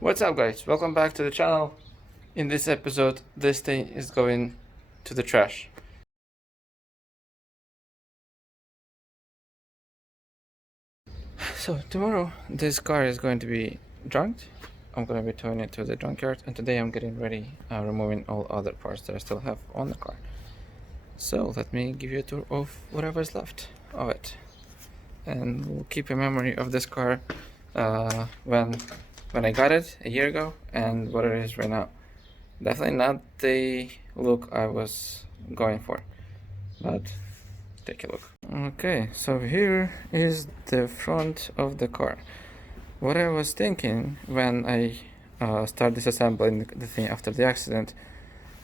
What's up, guys? Welcome back to the channel. In this episode, this thing is going to the trash. So tomorrow this car is going to be junked. I'm going to be towing it to the junkyard, and today I'm getting ready, removing all other parts that I still have on the car. So let me give you a tour of whatever's left of it, and we'll keep a memory of this car when I got it a year ago and what it is right now. Definitely not the look I was going for, but take a look. Okay, so here is the front of the car. What I was thinking when I start disassembling the thing after the accident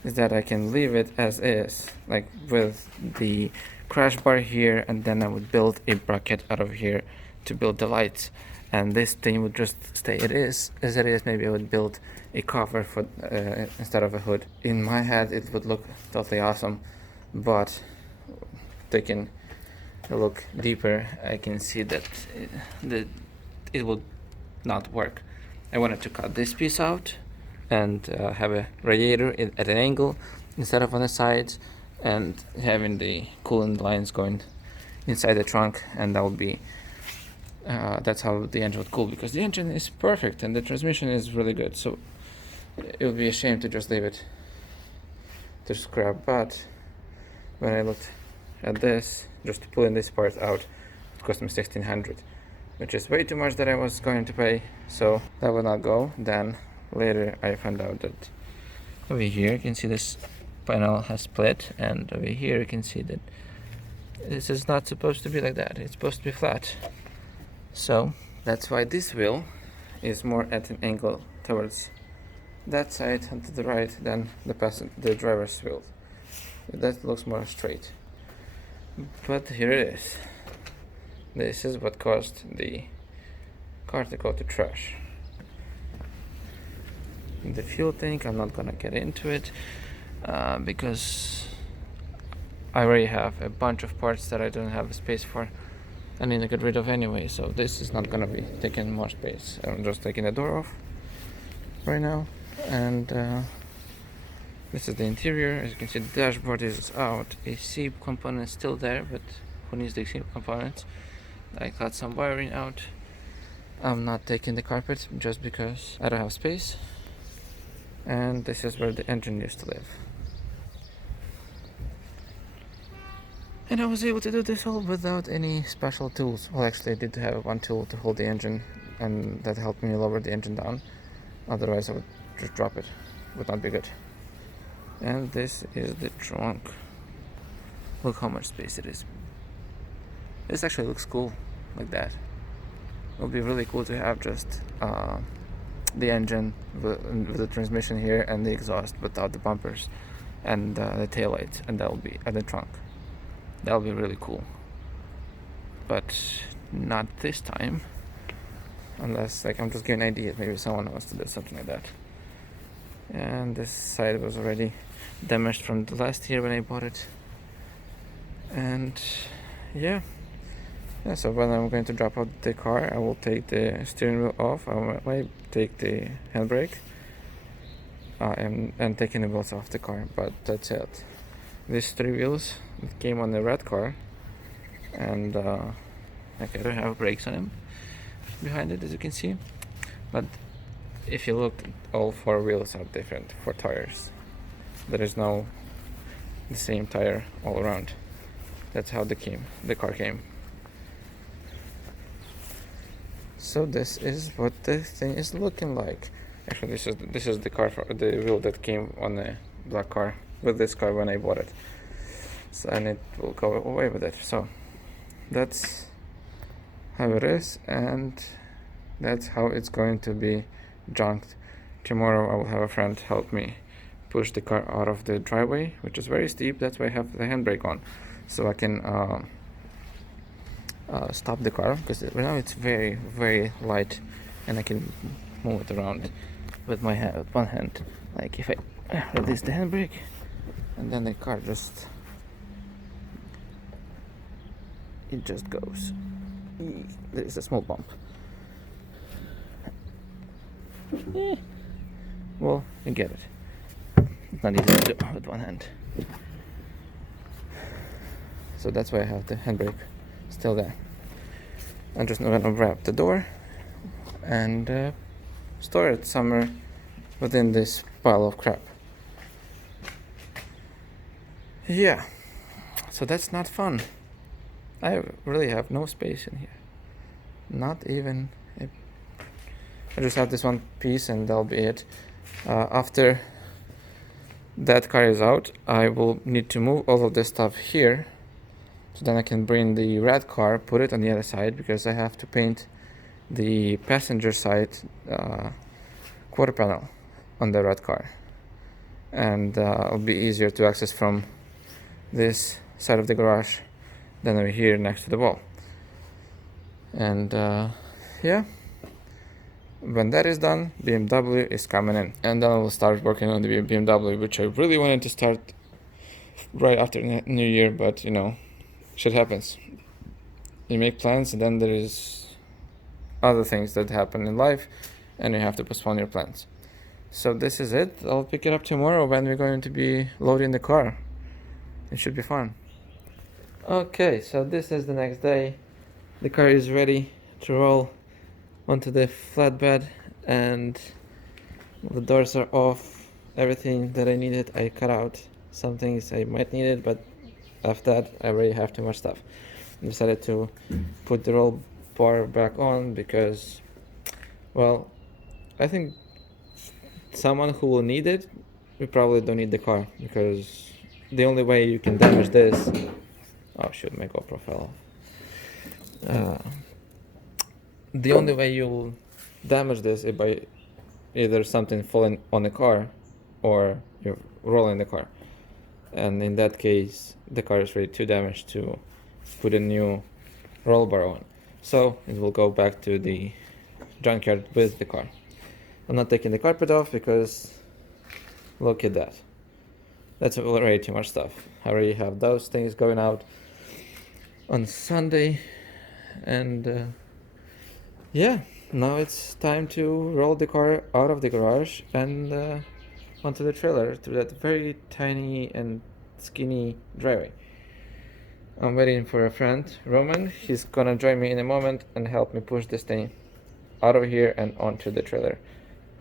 is that I can leave it as is, like with the crash bar here, and then I would build a bracket out of here to build the lights, and this thing would just stay as it is. Maybe I would build a cover for instead of a hood. In my head it would look totally awesome, but taking a look deeper I can see that it would not work. I wanted to cut this piece out and have a radiator at an angle instead of on the sides, and having the coolant lines going inside the trunk, and that would be that's how the engine would cool, because the engine is perfect and the transmission is really good. So it would be a shame to just leave it to scrap. But when I looked at this, just to pull in this part out, it cost me 1600, which is way too much that I was going to pay, so that would not go. Then later I found out that over here you can see this panel has split, and over here you can see that this is not supposed to be like that. It's supposed to be flat. So that's why this wheel is more at an angle towards that side and to the right than the driver's wheel. That looks more straight. But here it is. This is what caused the car to go to trash. The fuel tank, I'm not gonna get into it because I already have a bunch of parts that I don't have space for. I need to get rid of anyway, so this is not gonna be taking more space. I'm just taking the door off right now, and this is the interior. As you can see, the dashboard is out. A AC component is still there, but who needs the AC components? I cut some wiring out. I'm not taking the carpet just because I don't have space. And this is where the engine used to live. And I was able to do this all without any special tools. Well, actually I did have one tool to hold the engine, and that helped me lower the engine down. Otherwise I would just drop it. Would not be good. And this is the trunk. Look how much space it is. This actually looks cool like that. It would be really cool to have just the engine with the transmission here and the exhaust without the bumpers and the taillights, and that will be at the trunk. That will be really cool. But not this time. Unless, like, I'm just giving ideas. Maybe someone wants to do something like that. And this side was already damaged from the last year when I bought it. And yeah, so when I'm going to drop out the car, I will take the steering wheel off. I might take the handbrake and taking the wheels off the car, but that's it. These three wheels came on the red car, and okay, I don't have brakes on them behind it, as you can see. But if you look, all four wheels are different for tires. There is no the same tire all around. That's how the car came. So this is what the thing is looking like. Actually, this is the wheel that came on the black car with this car when I bought it. So, and it will go away with it. So that's how it is, and that's how it's going to be junked. Tomorrow I will have a friend help me push the car out of the driveway, which is very steep. That's why I have the handbrake on, so I can stop the car, because right now it's very, very light and I can move it around with my hand, with one hand. Like if I release the handbrake, and then the car just goes. There is a small bump. Well, you get it. It's not easy to do with one hand. So that's why I have the handbrake still there. I'm just gonna wrap the door and store it somewhere within this pile of crap. Yeah, so that's not fun. I really have no space in here. Not even. I just have this one piece and that'll be it. After that car is out, I will need to move all of this stuff here. So then I can bring the red car, put it on the other side, because I have to paint the passenger side quarter panel on the red car. And it'll be easier to access from this side of the garage than over here next to the wall. And yeah, when that is done, BMW is coming in, and then I will start working on the BMW, which I really wanted to start right after New Year, but you know, shit happens. You make plans and then there is other things that happen in life and you have to postpone your plans. So this is it. I'll pick it up tomorrow when we're going to be loading the car. It should be fun. Okay, so this is the next day. The car is ready to roll onto the flatbed and the doors are off. Everything that I needed I cut out. Some things I might need it, but after that I already have too much stuff. I decided to put the roll bar back on because, well, I think someone who will need it, we probably don't need the car, because the only way you can damage this, oh shoot, my GoPro fell off. The only way you'll damage this is by either something falling on the car or you're rolling the car, and in that case the car is really too damaged to put a new roll bar on, so it will go back to the junkyard with the car. I'm not taking the carpet off because look at that. That's already too much stuff. I already have those things going out on Sunday, and yeah, now it's time to roll the car out of the garage and onto the trailer through that very tiny and skinny driveway. I'm waiting for a friend, Roman. He's gonna join me in a moment and help me push this thing out of here and onto the trailer.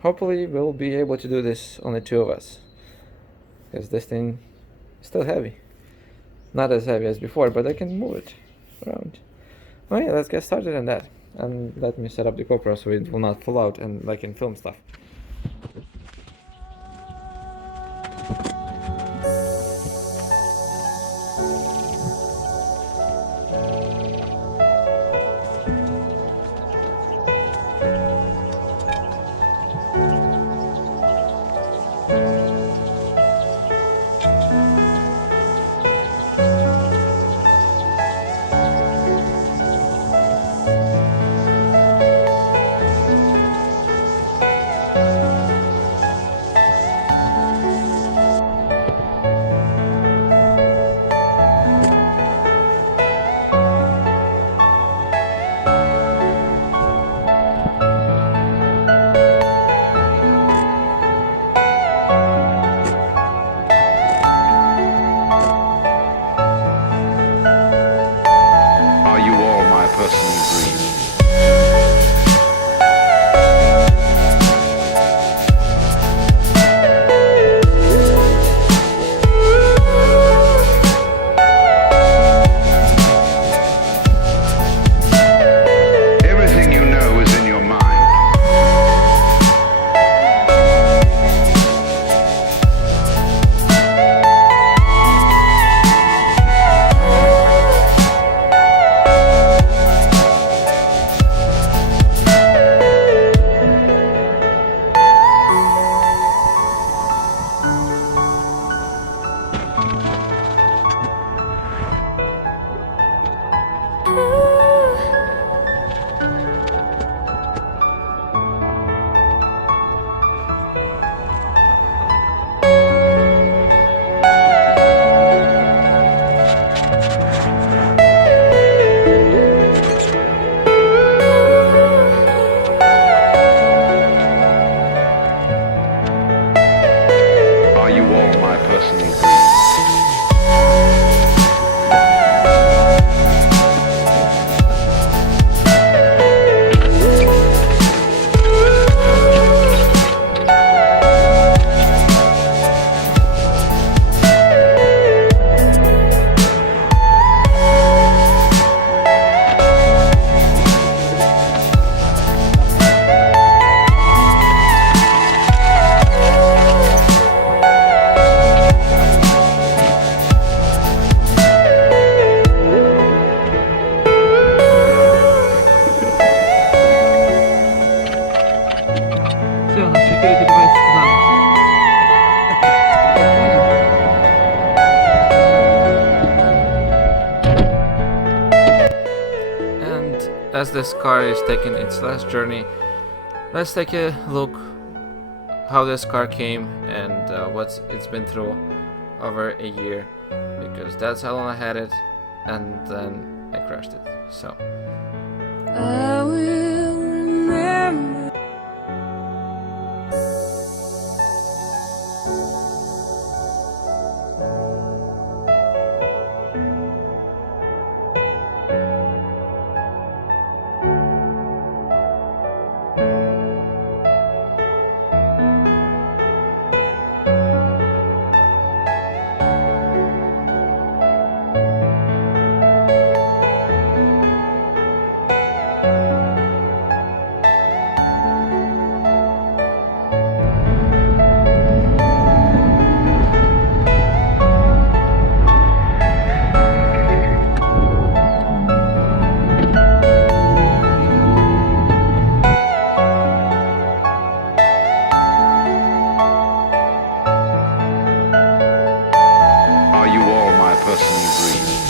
Hopefully we'll be able to do this, only two of us, because this thing is still heavy. Not as heavy as before, but I can move it around. Oh yeah, let's get started on that. And let me set up the GoPro so it will not fall out and I can film stuff. all my personal dreams. Все, наш security device done. And as this car is taking its last journey, let's take a look how this car came and what it's been through over a year, because that's how long I had it, and then I crashed it. So I will remember. Are you all my personal dreams?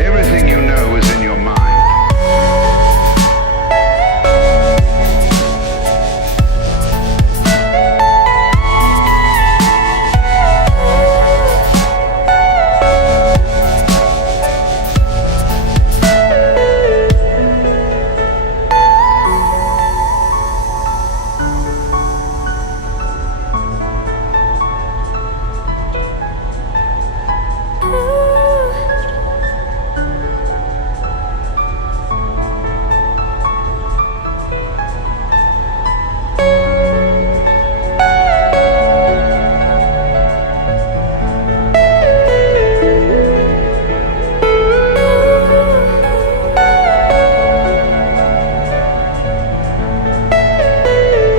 Everything you know is in your mind.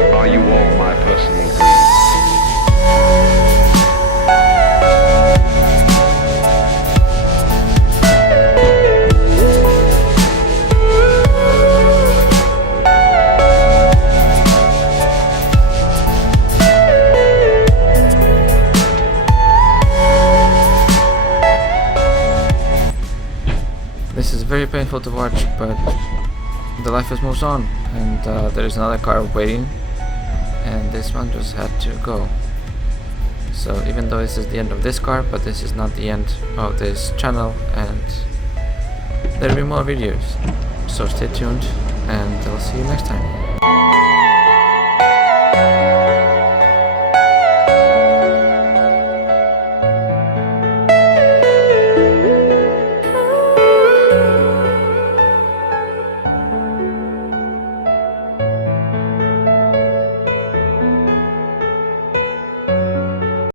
Are you all my personal dreams? this is very painful to watch, but the life has moved on, and there is another car waiting, and this one just had to go. So even though this is the end of this car, but this is not the end of this channel, and there will be more videos. So stay tuned, and I'll see you next time.